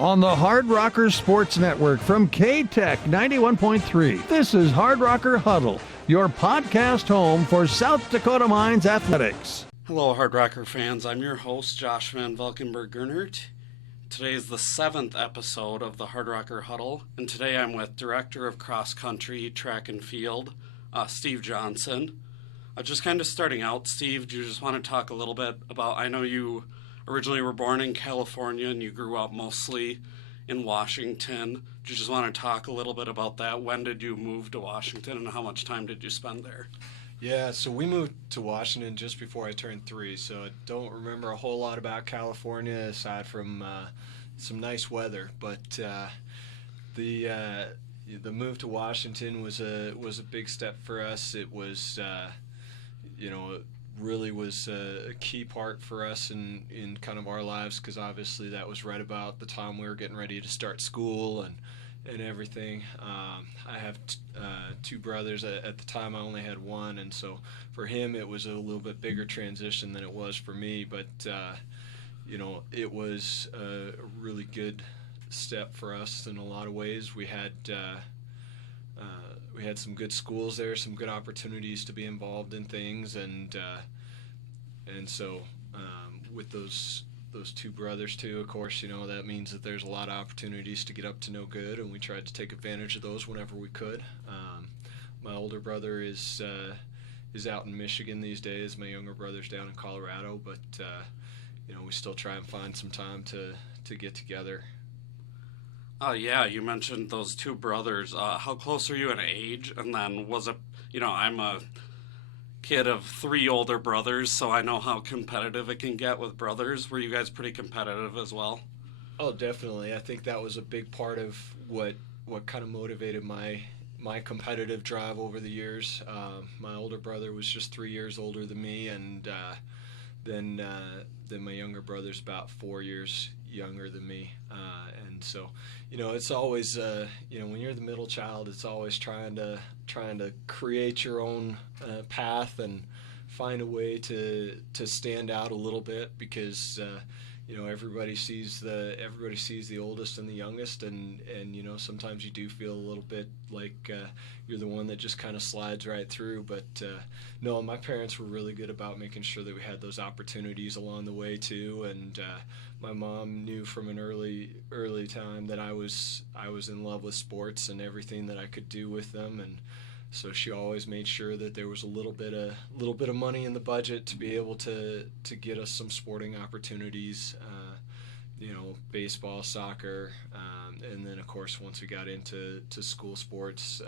on the Hard Rocker Sports Network from K-Tech 91.3. This is Hard Rocker Huddle, your podcast home for South Dakota Mines athletics. Hello, Hard Rocker fans. I'm your host, Josh Van Valkenburg-Gernert. Today is the 7th episode of the Hard Rocker Huddle, and today I'm with Director of Cross Country, Track and Field, Steve Johnson. Just kind of starting out, Steve, do you just want to talk a little bit about, I know you originally were born in California and you grew up mostly in Washington. Do you just want to talk a little bit about that? When did you move to Washington and how much time did you spend there? Yeah, so we moved to Washington just before I turned 3, so I don't remember a whole lot about California aside from some nice weather. But the move to Washington was a big step for us. It was it really was a key part for us in kind of our lives, because obviously that was right about the time we were getting ready to start school and everything. I have two brothers. At the time I only had one, and so for him it was a little bit bigger transition than it was for me, but it was a really good step for us in a lot of ways. We had some good schools there, some good opportunities to be involved in things, and so with those two brothers too, of course, that means that there's a lot of opportunities to get up to no good, and we tried to take advantage of those whenever we could. My older brother is out in Michigan these days. My younger brother's down in Colorado, but we still try and find some time to get together. Yeah, you mentioned those two brothers. How close are you in age? And then was it, I'm a kid of 3 older brothers, so I know how competitive it can get with brothers. Were you guys pretty competitive as well? Oh, definitely. I think that was a big part of what kind of motivated my competitive drive over the years. My older brother was just 3 years older than me, and then my younger brother's about 4 years younger than me, and so it's always when you're the middle child, it's always trying to create your own path and find a way to stand out a little bit, because everybody sees the oldest and the youngest, and sometimes you do feel a little bit like you're the one that just kind of slides right through. But no, my parents were really good about making sure that we had those opportunities along the way too, and my mom knew from an early time that I was in love with sports and everything that I could do with them, and so she always made sure that there was a little bit of money in the budget to be able to get us some sporting opportunities, baseball, soccer, and then of course once we got into school sports,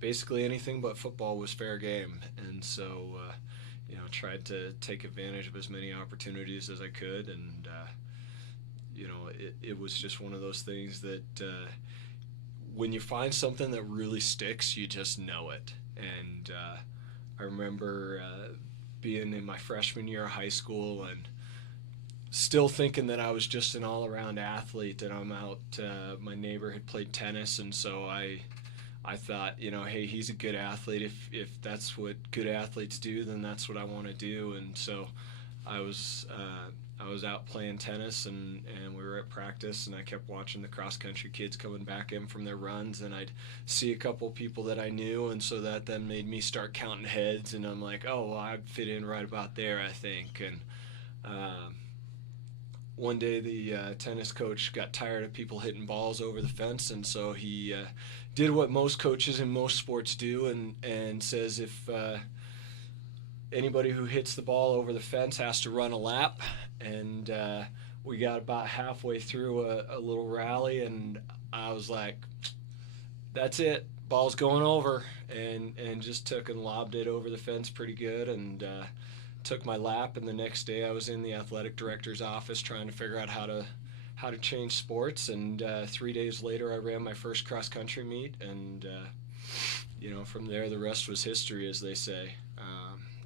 basically anything but football was fair game, and so tried to take advantage of as many opportunities as I could, and it was just one of those things that when you find something that really sticks, you just know it. And I remember being in my freshman year of high school and still thinking that I was just an all-around athlete, and I'm out, my neighbor had played tennis, and so I thought, hey, he's a good athlete. If that's what good athletes do, then that's what I want to do. And so I was out playing tennis, and we were at practice, and I kept watching the cross-country kids coming back in from their runs, and I'd see a couple people that I knew, and so that then made me start counting heads, and I'm like, oh, well, I'd fit in right about there, I think. And one day the tennis coach got tired of people hitting balls over the fence, and so he did what most coaches in most sports do, and says if anybody who hits the ball over the fence has to run a lap. And we got about halfway through a little rally, and I was like, that's it, ball's going over, and just took and lobbed it over the fence pretty good, and took my lap. And the next day I was in the athletic director's office trying to figure out how to change sports, and 3 days later I ran my first cross country meet, and from there the rest was history, as they say.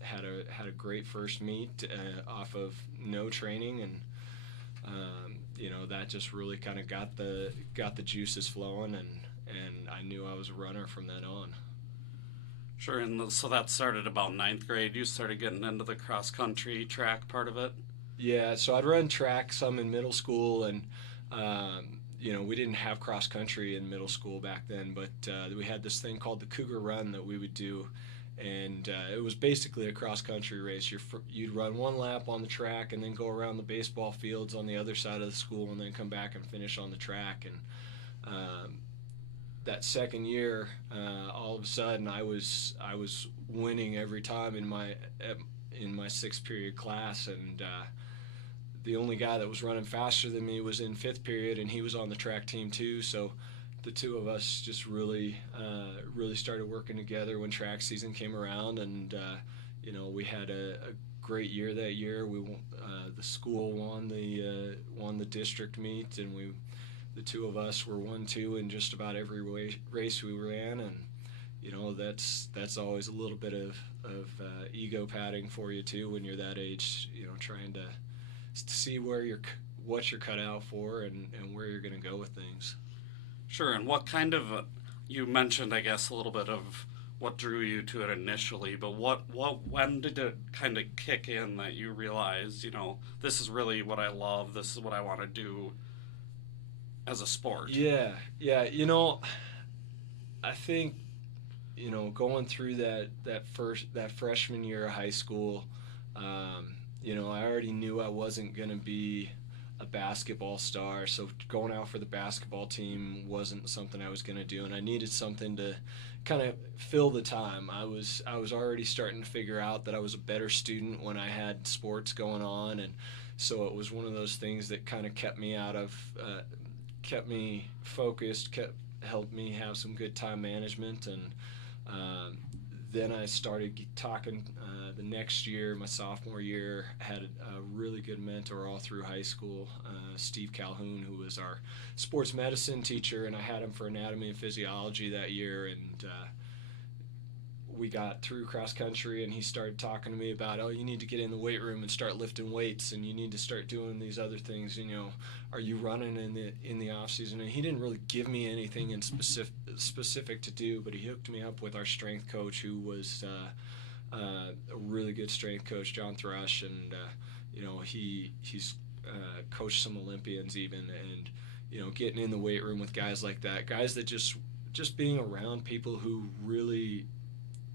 Had a great first meet off of no training, and that just really kind of got the juices flowing, and I knew I was a runner from then on. Sure, and so that started about 9th grade. You started getting into the cross country track part of it. Yeah, so I'd run track some in middle school, and We didn't have cross country in middle school back then, but we had this thing called the Cougar Run that we would do, and it was basically a cross country race. You'd run one lap on the track and then go around the baseball fields on the other side of the school, and then come back and finish on the track. And that second year, all of a sudden, I was winning every time in my sixth period class, and the only guy that was running faster than me was in fifth period, and he was on the track team too. So the two of us just really started working together when track season came around, and we had a great year that year. The school won the district meet, and the two of us were 1-2 in just about every race we ran, and that's always a little bit of ego padding for you too when you're that age, trying to see what you're cut out for and where you're going to go with things. Sure. And what kind of you mentioned, I guess, a little bit of what drew you to it initially, but when did it kind of kick in that you realized, this is really what I love, this is what I want to do as a sport? Yeah. I think going through that freshman year of high school, I already knew I wasn't going to be a basketball star, so going out for the basketball team wasn't something I was going to do, and I needed something to kind of fill the time. I was already starting to figure out that I was a better student when I had sports going on, and so it was one of those things that kind of kept me focused, helped me have some good time management, and then I started talking the next year, my sophomore year, had a really good mentor all through high school, Steve Calhoun, who was our sports medicine teacher, and I had him for anatomy and physiology that year, and we got through cross country, and he started talking to me about, you need to get in the weight room and start lifting weights, and you need to start doing these other things. Are you running in the off season? And he didn't really give me anything in specific to do, but he hooked me up with our strength coach, who was a really good strength coach, John Thrush, and he's coached some Olympians even, and getting in the weight room with guys like that, guys that just being around people who really,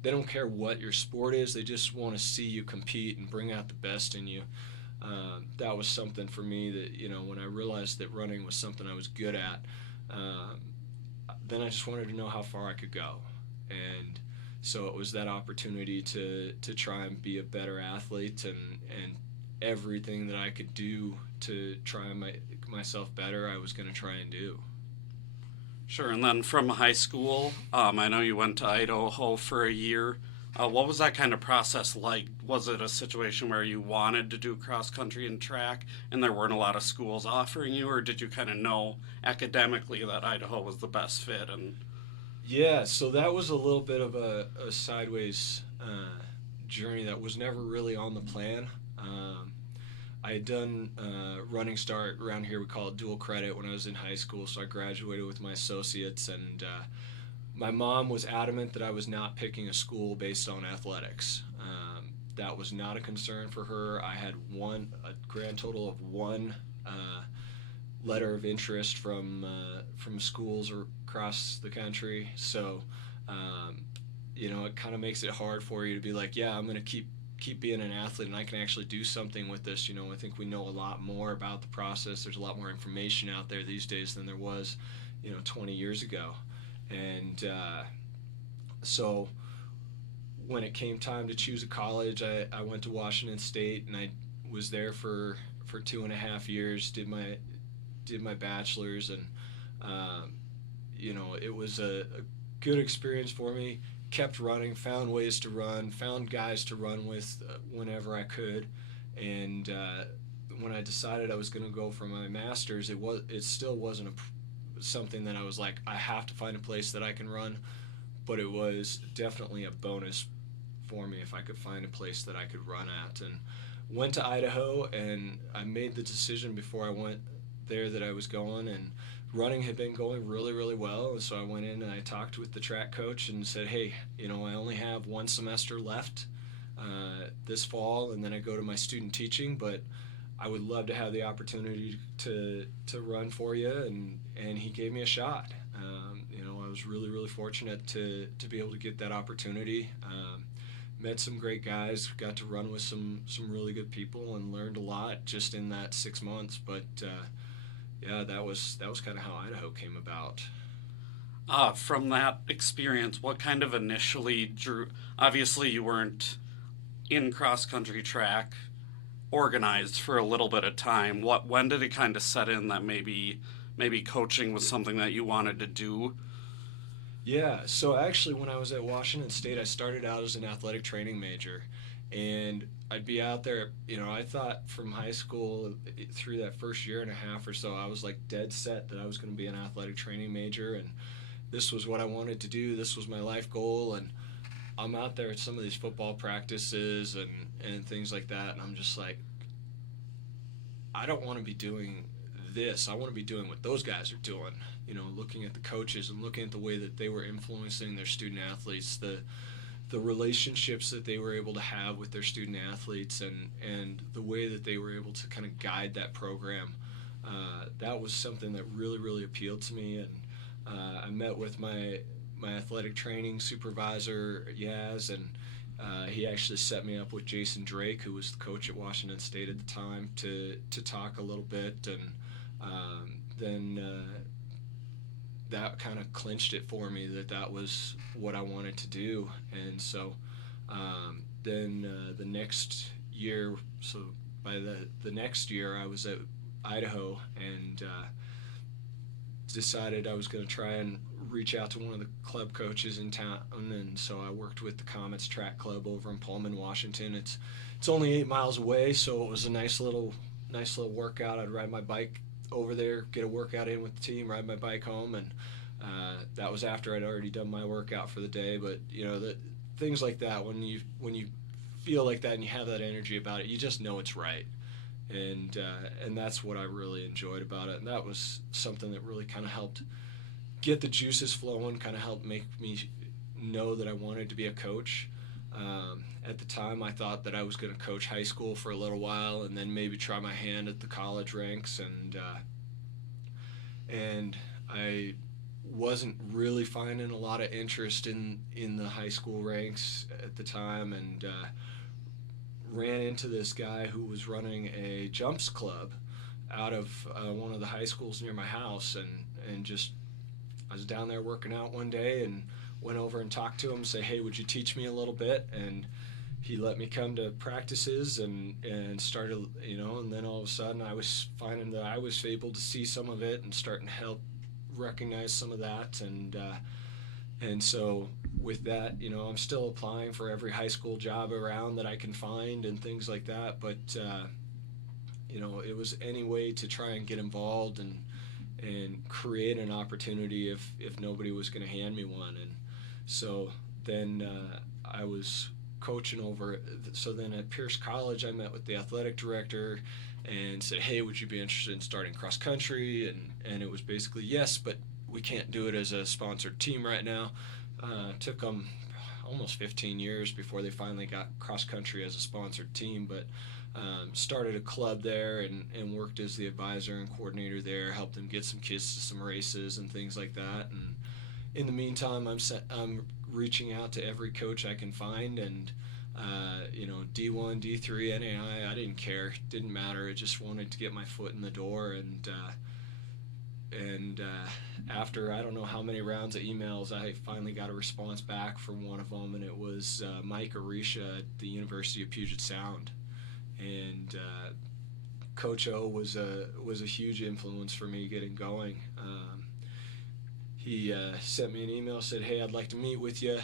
they don't care what your sport is, they just want to see you compete and bring out the best in you. That was something for me that, when I realized that running was something I was good at, then I just wanted to know how far I could go. And so it was that opportunity to try and be a better athlete, and everything that I could do to try and make myself better, I was going to try and do. Sure. And then from high school, I know you went to Idaho for a year. What was that kind of process like? Was it a situation where you wanted to do cross country and track and there weren't a lot of schools offering you, or did you kind of know academically that Idaho was the best fit? Yeah, so that was a little bit of a sideways journey that was never really on the plan. I had done running start, around here we call it dual credit, when I was in high school, so I graduated with my associates, and my mom was adamant that I was not picking a school based on athletics. That was not a concern for her. I had a grand total of one letter of interest from schools across the country, so it kind of makes it hard for you to be like, yeah, I'm going to keep being an athlete, and I can actually do something with this. I think we know a lot more about the process. There's a lot more information out there these days than there was 20 years ago. And so when it came time to choose a college, I went to Washington State, and I was there for 2.5 years, did my bachelor's, and it was a good experience for me. Kept running, found ways to run, found guys to run with whenever I could, and when I decided I was going to go for my master's, it still wasn't something that I was like, I have to find a place that I can run, but it was definitely a bonus for me if I could find a place that I could run at. And went to Idaho, and I made the decision before I went there that I was going, and running had been going really, really well, and so I went in and I talked with the track coach and said, hey, I only have one semester left this fall, and then I go to my student teaching, but I would love to have the opportunity to run for you, and he gave me a shot. I was really, really fortunate to be able to get that opportunity. Met some great guys, got to run with some really good people, and learned a lot just in that 6 months. But that was kind of how Idaho came about. From that experience, what kind of initially drew? Obviously, you weren't in cross country track organized for a little bit of time. When did it kind of set in that maybe coaching was something that you wanted to do? Yeah, so actually when I was at Washington State, I started out as an athletic training major, and I'd be out there, I thought from high school through that first year and a half or so, I was like dead set that I was going to be an athletic training major, and this was what I wanted to do. This was my life goal, and I'm out there at some of these football practices and things like that, and I'm just like, I don't want to be doing this. I want to be doing what those guys are doing. Looking at the coaches and looking at the way that they were influencing their student athletes, the relationships that they were able to have with their student athletes, and the way that they were able to kind of guide that program. That was something that really, really appealed to me. And I met with my athletic training supervisor, Yaz, and he actually set me up with Jason Drake, who was the coach at Washington State at the time, to talk a little bit. And then that kind of clinched it for me that was what I wanted to do. And so then the next year, so by the next year, I was at Idaho and decided I was going to try and reach out to one of the club coaches in town. And so I worked with the Comets Track Club over in Pullman, Washington. It's only 8 miles away, so it was a nice little workout. I'd ride my bike over there, get a workout in with the team, ride my bike home, and that was after I'd already done my workout for the day. But the things like that, when you feel like that and you have that energy about it, you just know it's right, and that's what I really enjoyed about it. And that was something that really kind of helped get the juices flowing, kind of helped make me know that I wanted to be a coach. At the time, I thought that I was going to coach high school for a little while and then maybe try my hand at the college ranks, and I wasn't really finding a lot of interest in the high school ranks at the time, and ran into this guy who was running a jumps club out of one of the high schools near my house, and just I was down there working out one day and went over and talked to him and say, hey, would you teach me a little bit? And he let me come to practices and started, and then all of a sudden I was finding that I was able to see some of it and starting to help recognize some of that. And so with that, I'm still applying for every high school job around that I can find and things like that. But, it was any way to try and get involved and create an opportunity if nobody was going to hand me one. And so then I was coaching over. So then at Pierce College, I met with the athletic director and said, hey, would you be interested in starting cross country? And it was basically, yes, but we can't do it as a sponsored team right now. Took them almost 15 years before they finally got cross country as a sponsored team, but started a club there and worked as the advisor and coordinator there, helped them get some kids to some races and things like that. And in the meantime, I'm reaching out to every coach I can find, and D1, D3, NAI, I didn't care, it didn't matter. I just wanted to get my foot in the door, and after I don't know how many rounds of emails, I finally got a response back from one of them, and it was Mike Arisha at the University of Puget Sound. And Coach O was a huge influence for me getting going. He sent me an email, said, hey, I'd like to meet with you.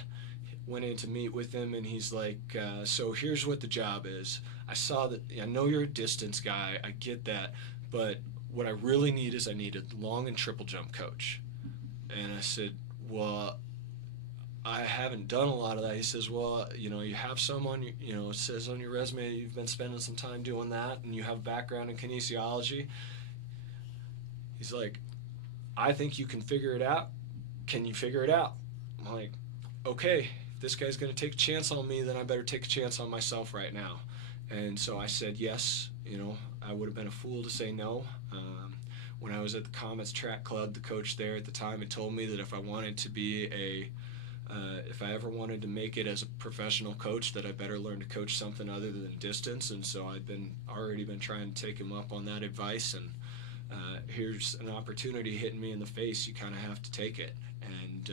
Went in to meet with him, and he's like, so here's what the job is. I know you're a distance guy, I get that, but what I really need is I need a long and triple jump coach. And I said, well, I haven't done a lot of that. He says, well, you have some on your, it says on your resume you've been spending some time doing that, and you have a background in kinesiology. He's like, I think you can figure it out. Can you figure it out? I'm like, okay, if this guy's going to take a chance on me, then I better take a chance on myself right now. And so I said, yes, I would have been a fool to say no. When I was at the Comets Track Club, the coach there at the time had told me that if I wanted to be if I ever wanted to make it as a professional coach, that I better learn to coach something other than distance. And so I'd already been trying to take him up on that advice. And here's an opportunity hitting me in the face. You kind of have to take it. And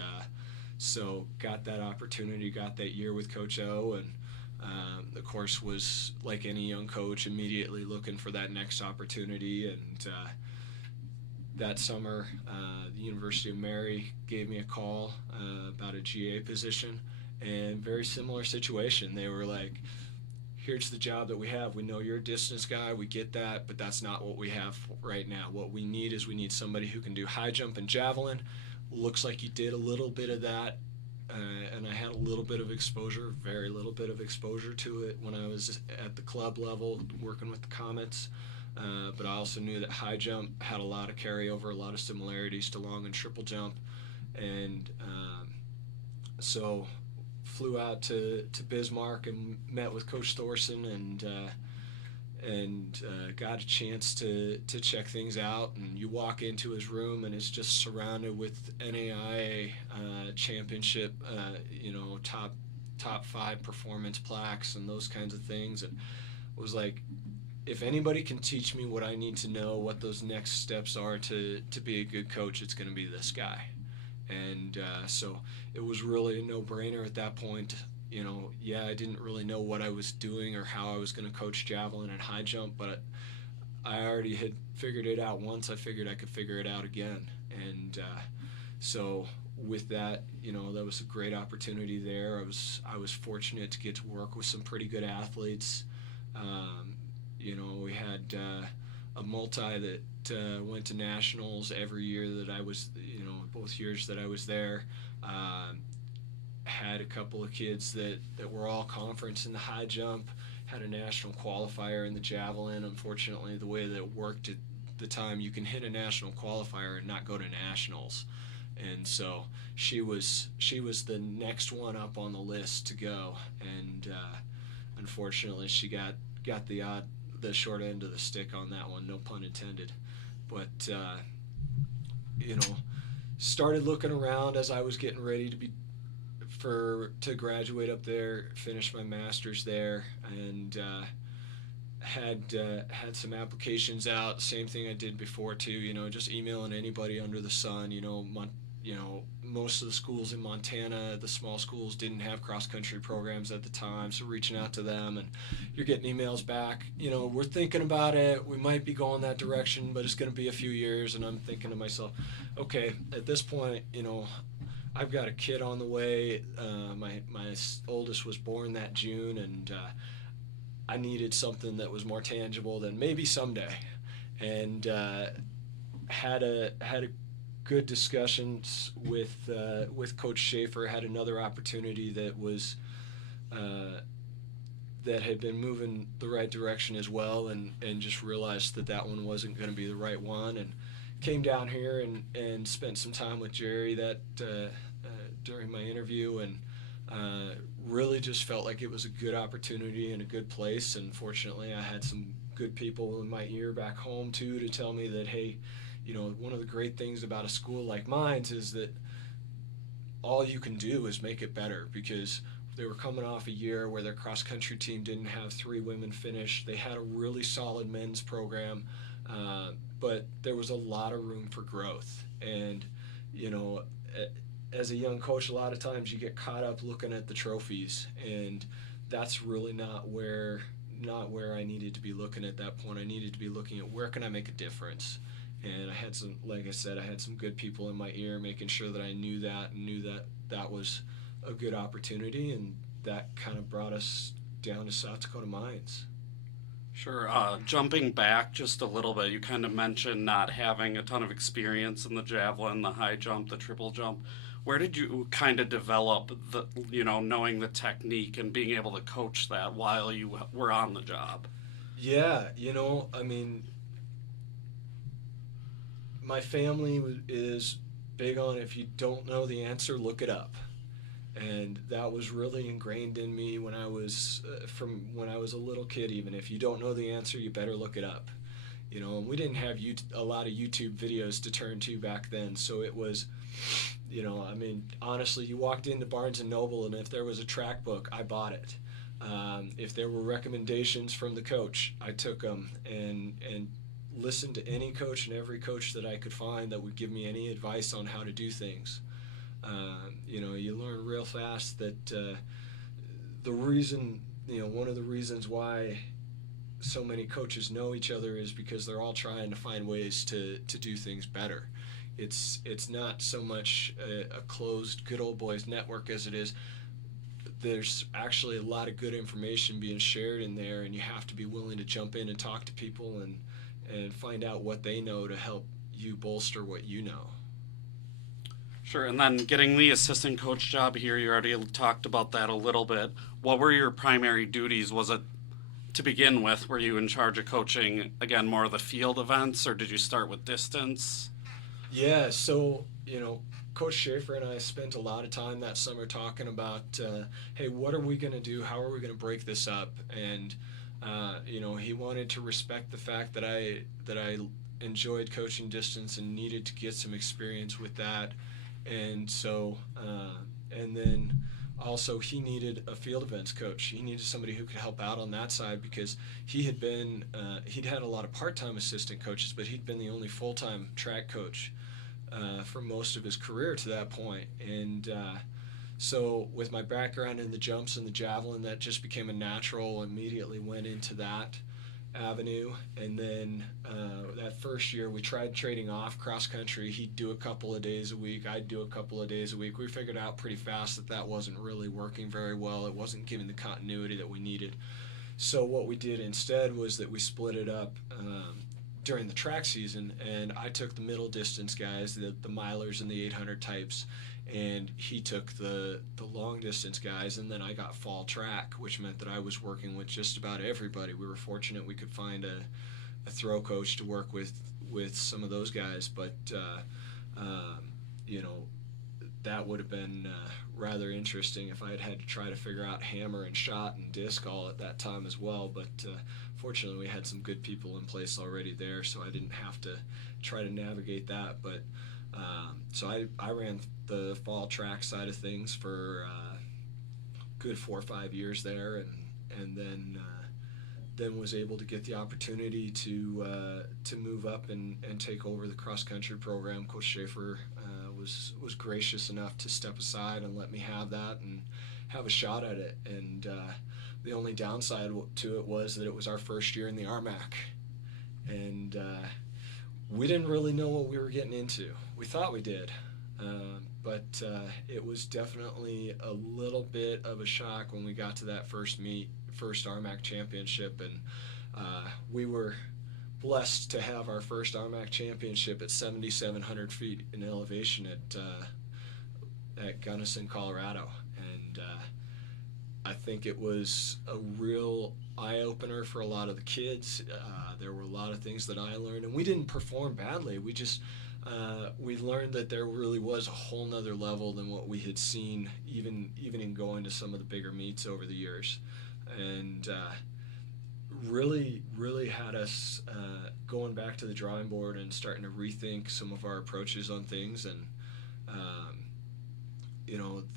so got that opportunity, got that year with Coach O, and of course was, like any young coach, immediately looking for that next opportunity. And that summer, the University of Mary gave me a call about a GA position, and very similar situation. They were like, here's the job that we have. We know you're a distance guy. We get that, but that's not what we have right now. What we need is somebody who can do high jump and javelin. Looks like you did a little bit of that, and I had a little bit of exposure, very little bit of exposure to it when I was at the club level working with the Comets. But I also knew that high jump had a lot of carryover, a lot of similarities to long and triple jump. And so flew out to Bismarck and met with Coach Thorson, and got a chance to check things out. And you walk into his room, and it's just surrounded with NAIA championship, top 5 performance plaques and those kinds of things. And it was like, if anybody can teach me what I need to know, what those next steps are to be a good coach, it's going to be this guy. And so it was really a no-brainer at that point. I didn't really know what I was doing or how I was going to coach javelin and high jump, but I already had figured it out once. I figured I could figure it out again. And so with that, that was a great opportunity there. I was fortunate to get to work with some pretty good athletes. We had a multi that went to nationals every year that I was, both years that I was there. Had a couple of kids that were all conference in the high jump, had a national qualifier in the javelin. Unfortunately, the way that it worked at the time, you can hit a national qualifier and not go to nationals. And so she was the next one up on the list to go. And unfortunately, she got the short end of the stick on that one, no pun intended. But started looking around as I was getting ready to graduate up there, finish my master's there, and had some applications out. Same thing I did before too. Just emailing anybody under the sun. Most of the schools in Montana, the small schools, didn't have cross-country programs at the time, so reaching out to them, and you're getting emails back, we're thinking about it, we might be going that direction, but it's going to be a few years. And I'm thinking to myself, okay, at this point, I've got a kid on the way. My oldest was born that June, and I needed something that was more tangible than maybe someday. And had a good discussions with Coach Schaefer. Had another opportunity that was that had been moving the right direction as well, and just realized that one wasn't going to be the right one, and came down here and spent some time with Jerry during my interview, and really just felt like it was a good opportunity and a good place. And fortunately, I had some good people in my ear back home too to tell me that, hey, one of the great things about a school like Mines is that all you can do is make it better, because they were coming off a year where their cross-country team didn't have 3 women finish. They had a really solid men's program, but there was a lot of room for growth. And, as a young coach, a lot of times you get caught up looking at the trophies, and that's really not where I needed to be looking at that point. I needed to be looking at where can I make a difference. And I had some, like I said, I had some good people in my ear making sure that I knew that was a good opportunity, and that kind of brought us down to South Dakota Mines. Sure. Jumping back just a little bit, you kind of mentioned not having a ton of experience in the javelin, the high jump, the triple jump. Where did you kind of develop knowing the technique and being able to coach that while you were on the job? Yeah, my family is big on, if you don't know the answer, look it up. And that was really ingrained in me when I was from when I was a little kid. Even if you don't know the answer, you better look it up. And we didn't have a lot of YouTube videos to turn to back then. So it was, honestly, you walked into Barnes & Noble, and if there was a track book, I bought it. If there were recommendations from the coach, I took them and listened to any coach and every coach that I could find that would give me any advice on how to do things. You learn real fast that the reason, one of the reasons why so many coaches know each other is because they're all trying to find ways to do things better. It's not so much a closed good old boys network as it is. There's actually a lot of good information being shared in there, and you have to be willing to jump in and talk to people and find out what they know to help you bolster what you know. Sure, and then getting the assistant coach job here, you already talked about that a little bit. What were your primary duties? Was it, to begin with, were you in charge of coaching, again, more of the field events, or did you start with distance? Yeah, so, Coach Schaefer and I spent a lot of time that summer talking about, hey, what are we going to do? How are we going to break this up? And, he wanted to respect the fact that I enjoyed coaching distance and needed to get some experience with that. And so, and then also he needed a field events coach. He needed somebody who could help out on that side because he had been, he'd had a lot of part-time assistant coaches, but he'd been the only full-time track coach for most of his career to that point. And so with my background in the jumps and the javelin, that just became a natural, immediately went into that avenue. And then that first year we tried trading off cross country. He'd do a couple of days a week, I'd do a couple of days a week. We figured out pretty fast that wasn't really working very well. It wasn't giving the continuity that we needed. So what we did instead was that we split it up during the track season, and I took the middle distance guys, the milers and the 800 types, and he took the long distance guys, and then I got fall track, which meant that I was working with just about everybody. We were fortunate we could find a throw coach to work with some of those guys, but that would have been rather interesting if I had to try to figure out hammer and shot and disc all at that time as well. But fortunately, we had some good people in place already there, so I didn't have to try to navigate that. But so I ran the fall track side of things for good 4 or 5 years there, and then was able to get the opportunity to move up and take over the cross country program. Coach Schaefer was gracious enough to step aside and let me have that and have a shot at it. And the only downside to it was that it was our first year in the RMAC, and we didn't really know what we were getting into. We thought we did, but it was definitely a little bit of a shock when we got to that first RMAC championship, and we were blessed to have our first RMAC championship at 7,700 feet in elevation at Gunnison, Colorado, and I think it was a real eye-opener for a lot of the kids. There were a lot of things that I learned, and we didn't perform badly. We just we learned that there really was a whole nother level than what we had seen, even in going to some of the bigger meets over the years, and really had us going back to the drawing board and starting to rethink some of our approaches on things. And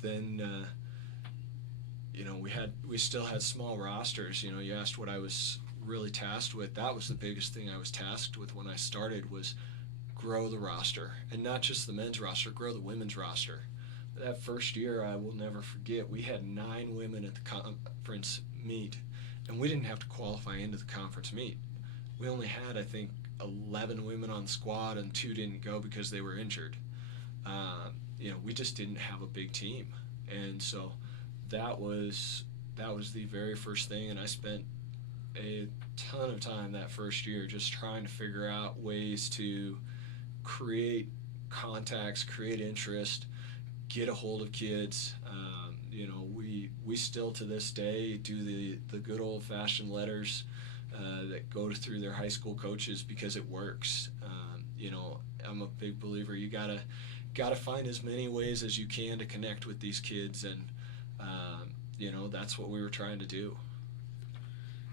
then we still had small rosters. You asked what I was really tasked with. That was the biggest thing I was tasked with when I started, was grow the roster, and not just the men's roster, grow the women's roster. That first year, I will never forget, we had 9 women at the conference meet, and we didn't have to qualify into the conference meet. We only had, I think, 11 women on the squad, and 2 didn't go because they were injured. We just didn't have a big team, and so that was the very first thing. And I spent a ton of time that first year just trying to figure out ways to create contacts, create interest, get a hold of kids. We still to this day do the good old-fashioned letters that go through their high school coaches because it works. I'm a big believer. You gotta find as many ways as you can to connect with these kids, and that's what we were trying to do.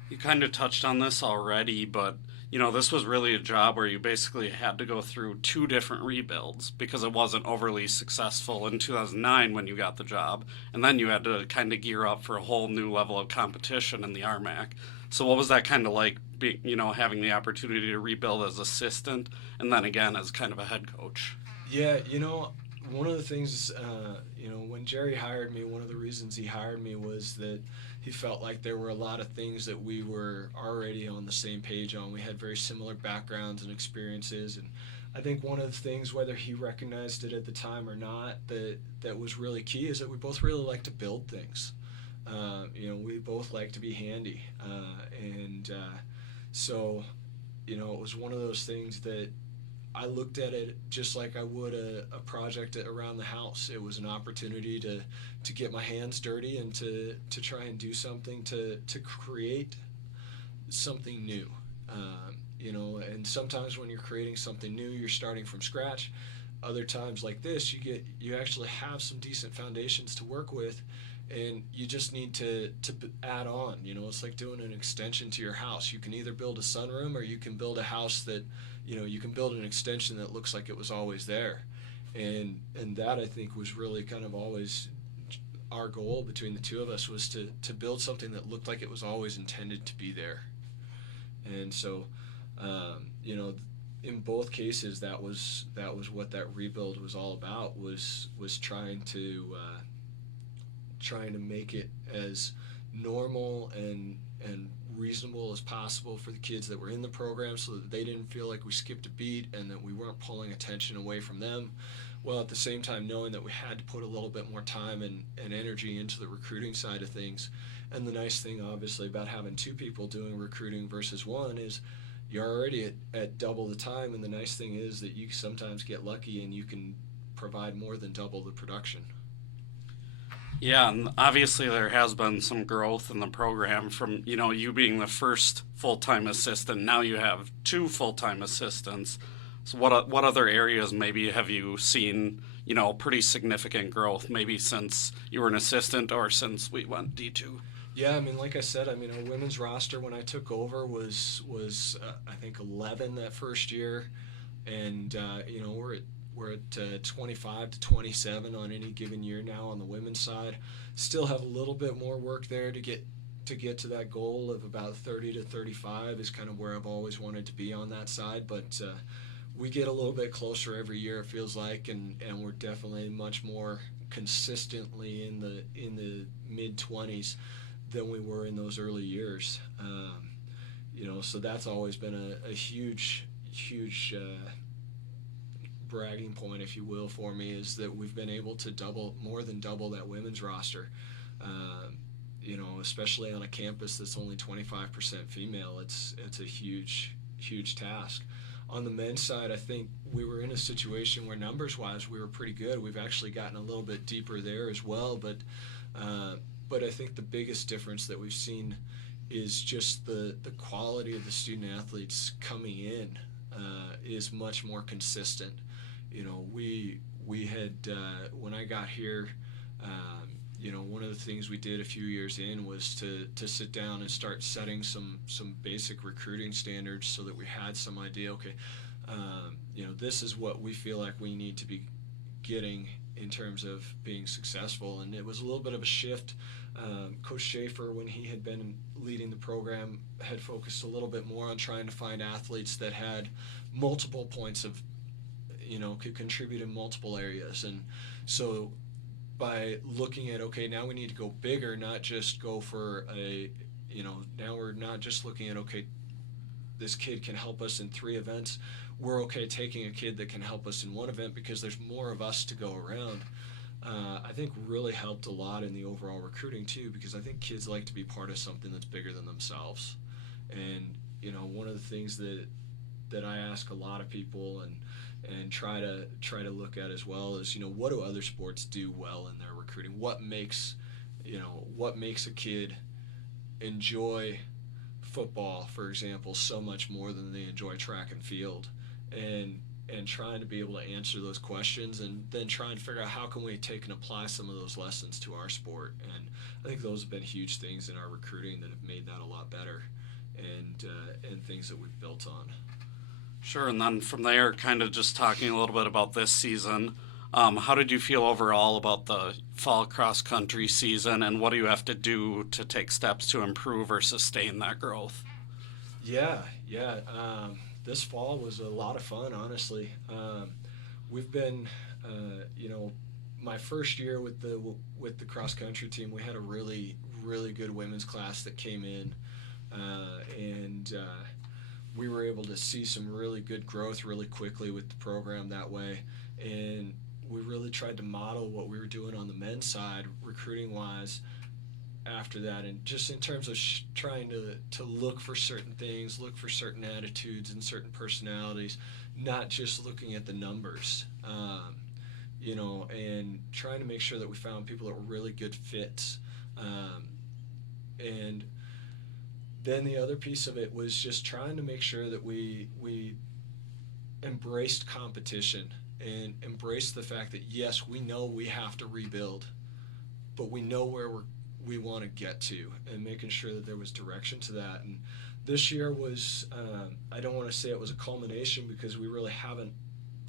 You kind of touched on this already, but this was really a job where you basically had to go through two different rebuilds because it wasn't overly successful in 2009 when you got the job. And then you had to kind of gear up for a whole new level of competition in the RMAC. So what was that kind of like, having the opportunity to rebuild as assistant and then again as kind of a head coach? Yeah, one of the things, when Jerry hired me, one of the reasons he hired me was that he felt like there were a lot of things that we were already on the same page on. We had very similar backgrounds and experiences, and I think one of the things, whether he recognized it at the time or not, that was really key is that we both really like to build things. We both like to be handy, so it was one of those things that I looked at it just like I would a project around the house. It was an opportunity to get my hands dirty and to try and do something to create something new. And sometimes when you're creating something new, you're starting from scratch. Other times like this, you actually have some decent foundations to work with, and you just need to add on. It's like doing an extension to your house. You can either build a sunroom or you can build a house that, you can build an extension that looks like it was always there. And that, I think, was really kind of always our goal between the two of us, was to build something that looked like it was always intended to be there. And so, in both cases, that was what that rebuild was all about, was trying to make it as normal and reasonable as possible for the kids that were in the program, so that they didn't feel like we skipped a beat and that we weren't pulling attention away from them, while at the same time knowing that we had to put a little bit more time and energy into the recruiting side of things. And the nice thing, obviously, about having two people doing recruiting versus one is you're already at double the time, and the nice thing is that you sometimes get lucky and you can provide more than double the production. Yeah, and obviously there has been some growth in the program from, you being the first full-time assistant. Now you have two full-time assistants. So what other areas maybe have you seen, pretty significant growth, maybe since you were an assistant or since we went D2? Yeah, like I said, our women's roster when I took over was I think 11 that first year, and we're at 25 to 27 on any given year now on the women's side. Still have a little bit more work there to get to that goal of about 30 to 35 is kind of where I've always wanted to be on that side, but we get a little bit closer every year, it feels like, and we're definitely much more consistently in the mid-20s than we were in those early years. So that's always been a huge bragging point, if you will, for me, is that we've been able to more than double that women's roster. Especially on a campus that's only 25% female, it's a huge task. On the men's side, I think we were in a situation where numbers-wise we were pretty good. We've actually gotten a little bit deeper there as well, but I think the biggest difference that we've seen is just the quality of the student athletes coming in is much more consistent. We had when I got here, one of the things we did a few years in was to sit down and start setting some basic recruiting standards, so that we had some idea. Okay, this is what we feel like we need to be getting in terms of being successful. And it was a little bit of a shift. Coach Schaefer, when he had been leading the program, had focused a little bit more on trying to find athletes that had multiple points of, could contribute in multiple areas. And so by looking at, okay, now we need to go bigger, not just go for now we're not just looking at, okay, this kid can help us in 3 events. We're okay taking a kid that can help us in 1 event because there's more of us to go around. I think really helped a lot in the overall recruiting too, because I think kids like to be part of something that's bigger than themselves. And one of the things that I ask a lot of people and try to look at as well is, what do other sports do well in their recruiting? What makes a kid enjoy football, for example, so much more than they enjoy track and field, and trying to be able to answer those questions, and then try and figure out how can we take and apply some of those lessons to our sport. And I think those have been huge things in our recruiting that have made that a lot better. and things that we've built on. Sure, and then from there, kind of just talking a little bit about this season. How did you feel overall about the fall cross country season, and what do you have to do to take steps to improve or sustain that growth? Yeah. This fall was a lot of fun, honestly. We've been, my first year with the cross country team, we had a really good women's class that came in, and we were able to see some really good growth really quickly with the program that way, and we really tried to model what we were doing on the men's side, recruiting wise, after that, and just in terms of trying to look for certain things, look for certain attitudes and certain personalities, not just looking at the numbers, and trying to make sure that we found people that were really good fits. And then the other piece of it was just trying to make sure that we embraced competition and embraced the fact that, yes, we know we have to rebuild, but we know where we want to get to, and making sure that there was direction to that. And this year was, I don't want to say it was a culmination because we really haven't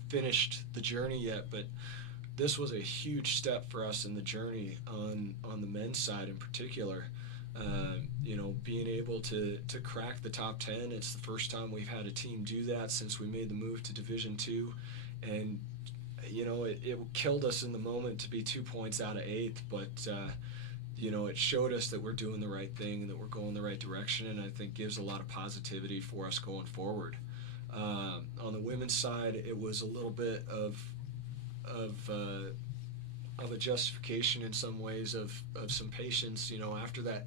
finished the journey yet, but this was a huge step for us in the journey on the men's side in particular. Being able to crack the top 10, it's the first time we've had a team do that since we made the move to Division II, and it killed us in the moment to be 2 points out of 8th, but it showed us that we're doing the right thing, that we're going the right direction, and I think gives a lot of positivity for us going forward. On the women's side, it was a little bit of a justification in some ways of some patience. After that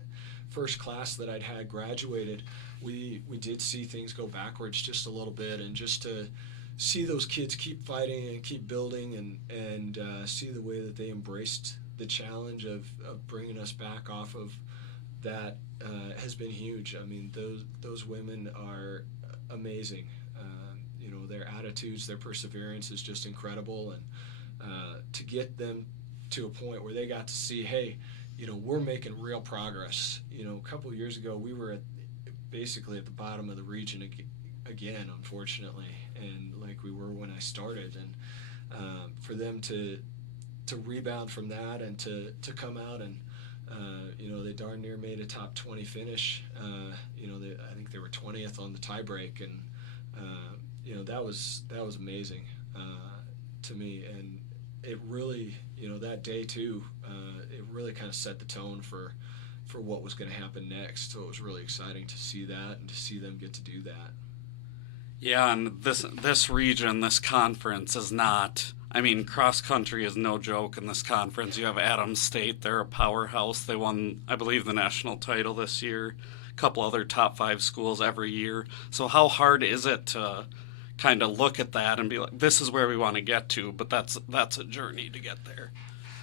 first class that I'd had graduated, we did see things go backwards just a little bit, and just to see those kids keep fighting and keep building, and see the way that they embraced the challenge of bringing us back off of that has been huge. I mean, those women are amazing. Their attitudes, their perseverance is just incredible, and to get them to a point where they got to see, hey, we're making real progress. A couple of years ago, we were basically at the bottom of the region again, unfortunately, and like we were when I started, and for them to rebound from that and to come out and they darn near made a top 20 finish. I think they were 20th on the tiebreak, and that was amazing to me, and it really that day too, it really kind of set the tone for what was going to happen next. So it was really exciting to see that and to see them get to do that. Yeah, and this region, this conference is not. I mean, cross country is no joke in this conference. You have Adams State; they're a powerhouse. They won, I believe, the national title this year. A couple other top 5 schools every year. So how hard is it to kind of look at that and be like, this is where we want to get to, but that's a journey to get there?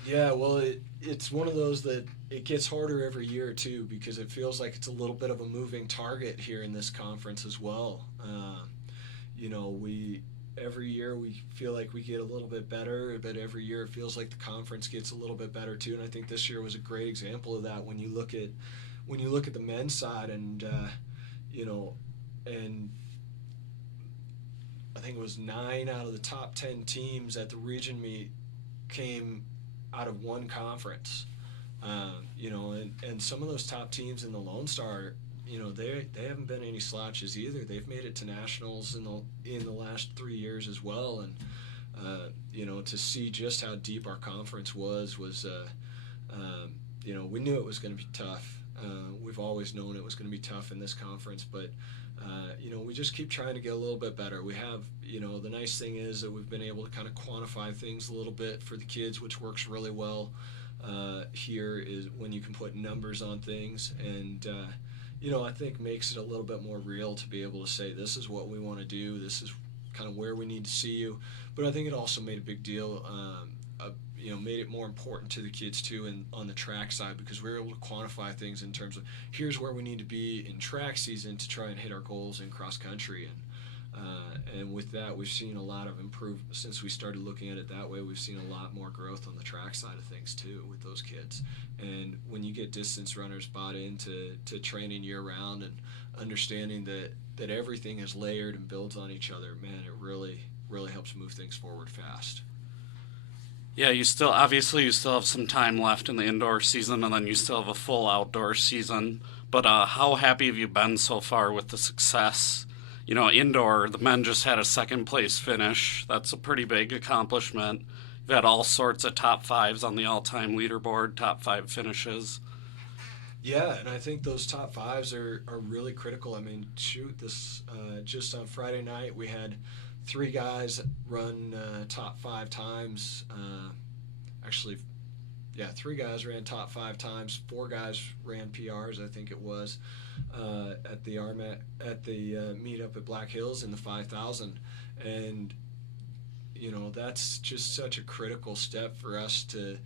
Yeah, well, it's one of those that it gets harder every year too, because it feels like it's a little bit of a moving target here in this conference as well. Every year we feel like we get a little bit better, but every year it feels like the conference gets a little bit better too. And I think this year was a great example of that when you look at the men's side, and and I think it was 9 out of the top 10 teams at the region meet came out of one conference. And some of those top teams in the Lone Star, they haven't been any slouches either. They've made it to nationals in the last 3 years as well, and to see just how deep our conference was we knew it was going to be tough. We've always known it was going to be tough in this conference, but we just keep trying to get a little bit better. We have, the nice thing is that we've been able to kind of quantify things a little bit for the kids, which works really well. Here is when you can put numbers on things, and I think makes it a little bit more real to be able to say, this is what we want to do, this is kind of where we need to see you. But I think it also made a big deal, made it more important to the kids too, and on the track side, because we were able to quantify things in terms of, here's where we need to be in track season to try and hit our goals in cross country. And with that, we've seen a lot of improvement since we started looking at it that way. We've seen a lot more growth on the track side of things too with those kids. And when you get distance runners bought into training year round, and understanding that everything is layered and builds on each other, man, it really helps move things forward fast. Yeah, you still have some time left in the indoor season, and then you still have a full outdoor season. But how happy have you been so far with the success? Indoor, the men just had a second place finish. That's a pretty big accomplishment. You've had all sorts of top fives on the all-time leaderboard, top five finishes. Yeah, and I think those top fives are really critical. I mean, this just on Friday night we had 3 guys run top 5 times. 3 guys ran top 5 times. 4 guys ran PRs, I think it was, at the meetup at Black Hills in the 5,000, and that's just such a critical step for us to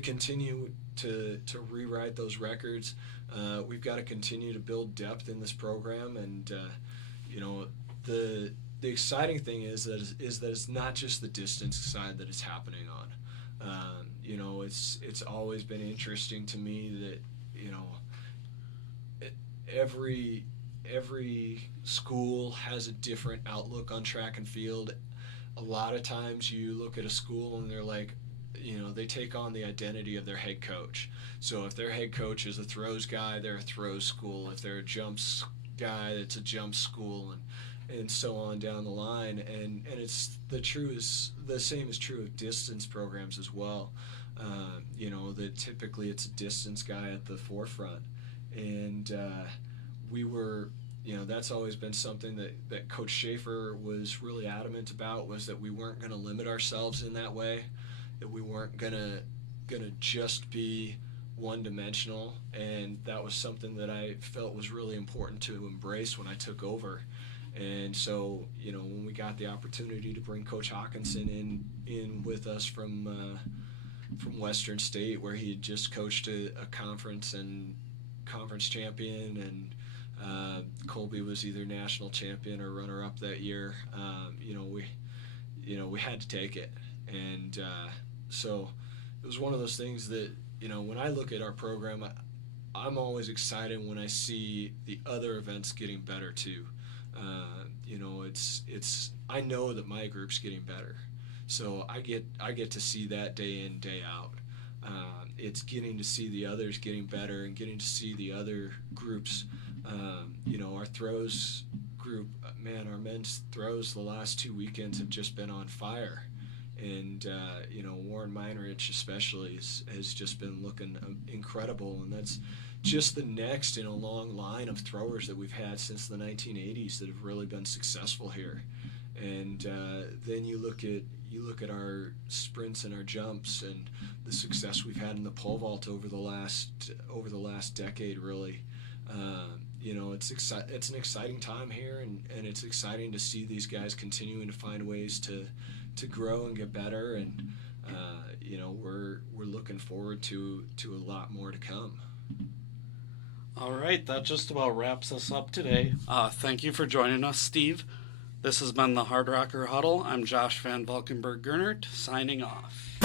continue to rewrite those records. We've got to continue to build depth in this program, and the exciting thing is that it's not just the distance side that it's happening on. It's always been interesting to me that every school has a different outlook on track and field. A lot of times you look at a school and they're like, they take on the identity of their head coach. So if their head coach is a throws guy, they're a throws school. If they're a jumps guy, it's a jump school, and so on down the line. And it's the same is true of distance programs as well. That typically it's a distance guy at the forefront, and that's always been something that Coach Schaefer was really adamant about, was that we weren't going to limit ourselves in that way, that we weren't gonna just be one-dimensional, and that was something that I felt was really important to embrace when I took over. And so, when we got the opportunity to bring Coach Hawkinson in with us from Western State, where he had just coached a conference champion, and Colby was either national champion or runner-up that year. We had to take it, and so it was one of those things that, when I look at our program, I'm always excited when I see the other events getting better too. I know that my group's getting better, so I get to see that day in, day out. It's getting to see the others getting better and getting to see the other groups. Our throws group, man, our men's throws the last 2 weekends have just been on fire. And, Warren Meinrich especially has just been looking incredible. And that's just the next in a long line of throwers that we've had since the 1980s that have really been successful here. And then you look at our sprints and our jumps and the success we've had in the pole vault over the last decade, really. It's an exciting time here, and it's exciting to see these guys continuing to find ways to grow and get better, and we're looking forward to a lot more to come. All right, that just about wraps us up today. Thank you for joining us, Steve. This has been the Hard Rocker Huddle. I'm Josh Van Valkenburg-Gernert, signing off.